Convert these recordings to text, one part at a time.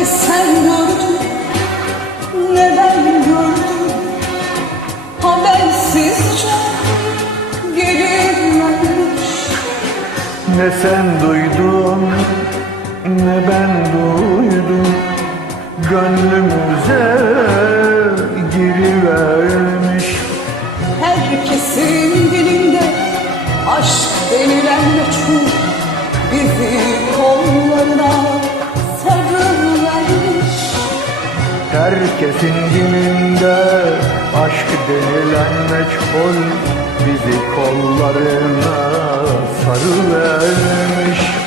Ne sen gördün ne ben gördüm? Habersizce gelirlermiş Ne sen duydun ne ben duydum. Gönlümüze girivermiş. Herkesin dilinde aşk denilen meçhul Bizi kollarına. Herkesin dilinde aşk denilen meçhul Bizi kollarına sarıvermiş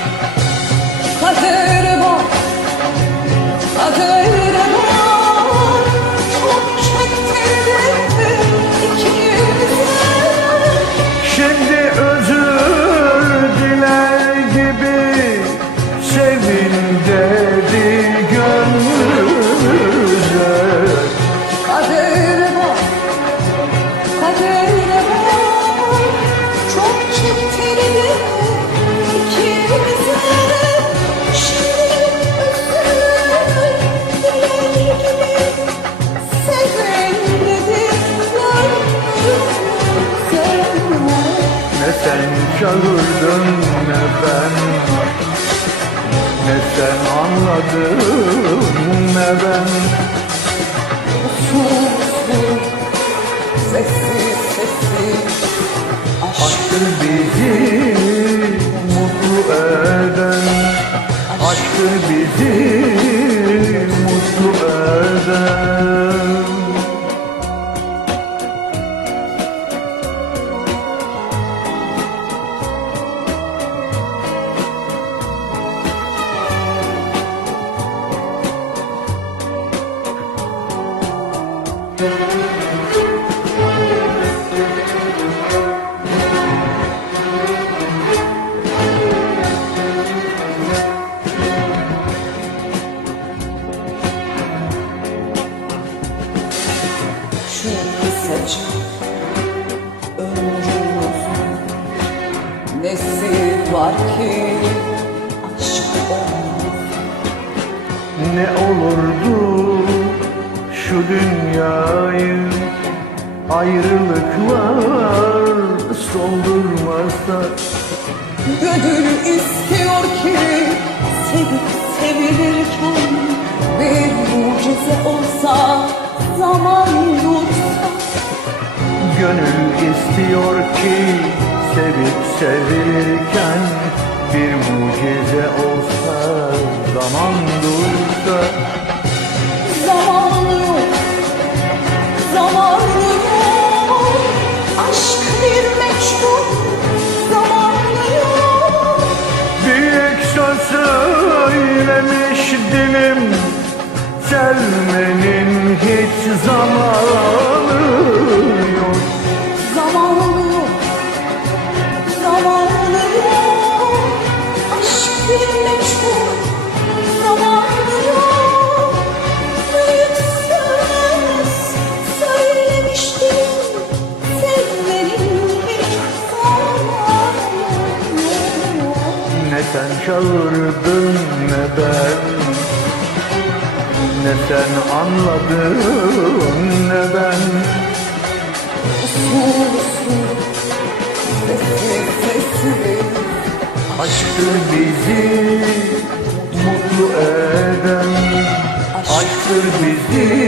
sen çağırdın ne ben? Ne sen anladın ne ben? Usulsüz, sessiz sessiz Aşk Aşktır bizi mutlu eden Aşktır bizi mutlu eden şu kısacık ömrümüzün Nesi var ki Ne olurdu şu dünyayı Ayrılıklar soldurmazsa. Gönül istiyor ki sevip sevilirken Bir mucize olsa zaman dursa Gönül istiyor ki sevip sevilirken Bir mucize dilim Sevmenin hiç zamanı yok. Zaman yok, zaman yok. Aşk bir meçhul, zaman yok. Büyük söz söylemiştim. Sevmenin hiç zamanı yok. Ne sen çağırdın ne ben Ne sen anladın ne ben? Aşktır bizi mutlu eden Aşktır bizi